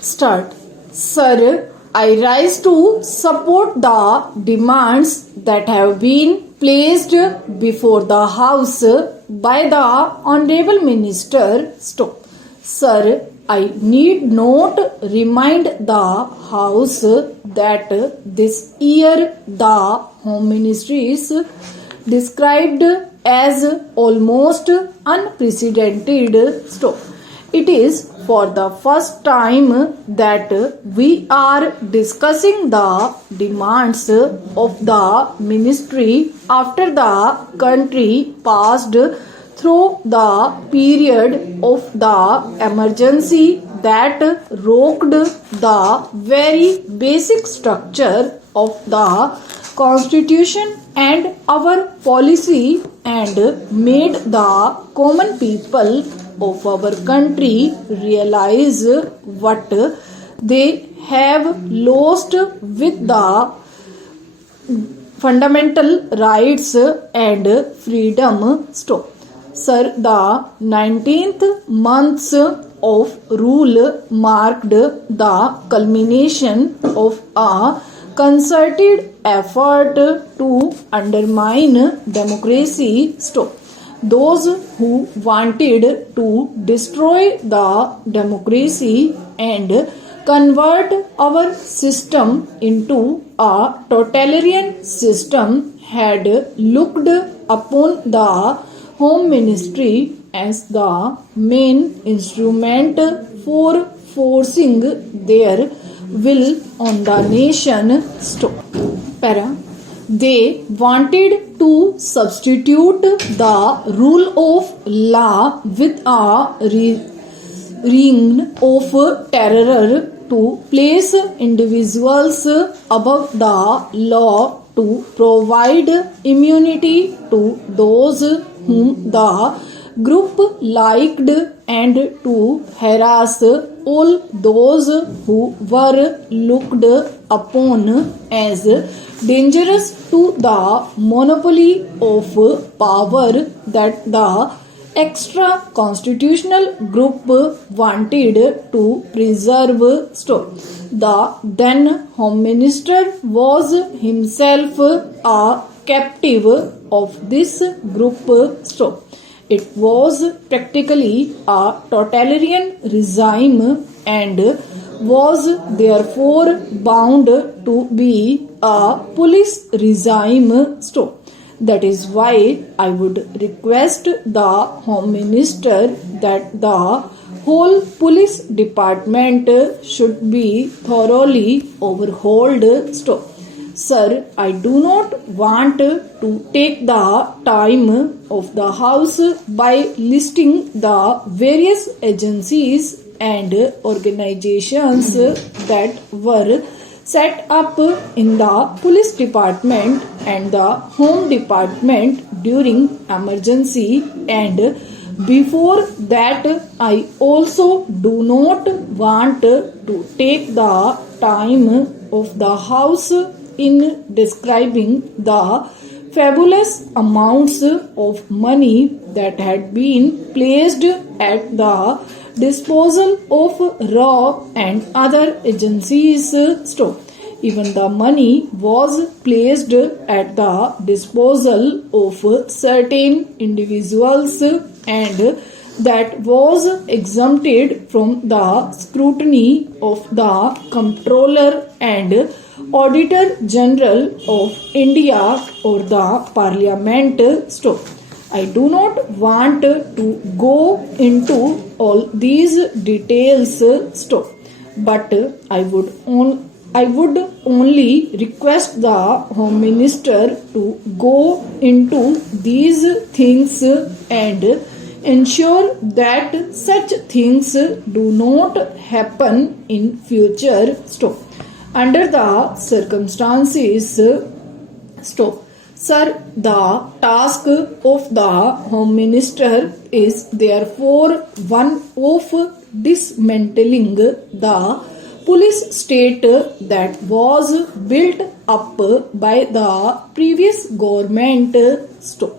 Start. Sir, I rise to support the demands that have been placed before the House by the Honorable Minister. Stop. Sir, I need not remind the House that this year the Home Ministry is described as almost unprecedented. Stop. It is for the first time that we are discussing the demands of the ministry after the country passed through the period of the emergency that rocked the very basic structure of the constitution and our policy and made the common people of our country realize what they have lost with the fundamental rights and freedom. Stop. Sir, the 19th months of rule marked the culmination of a concerted effort to undermine democracy. Stop. Those who wanted to destroy the democracy and convert our system into a totalitarian system had looked upon the Home Ministry as the main instrument for forcing their will on the nation. Stop. Para. They wanted to substitute the rule of law with a reign of terror to place individuals above the law, to provide immunity to those whom the group liked and to harass all those who were looked upon as dangerous to the monopoly of power that the extra constitutional group wanted to preserve. Stop. The then Home Minister was himself a captive of this group. Stop. It was practically a totalitarian regime and was therefore bound to be a police regime. Stop. That is why I would request the Home Minister that the whole police department should be thoroughly overhauled. Stop. Sir, I do not want to take the time of the House by listing the various agencies and organizations that were set up in the police department and the home department during emergency, and before that I also do not want to take the time of the House in describing the fabulous amounts of money that had been placed at the disposal of RAW and other agencies. Stop. Even the money was placed at the disposal of certain individuals and that was exempted from the scrutiny of the Comptroller and Auditor General of India or the Parliament. Stop. I do not want to go into all these details. Stop. But I would only request the Home Minister to go into these things and ensure that such things do not happen in future. Stop. Under the circumstances. Stop. Sir, the task of the Home Minister is therefore one of dismantling the police state that was built up by the previous government. Stop.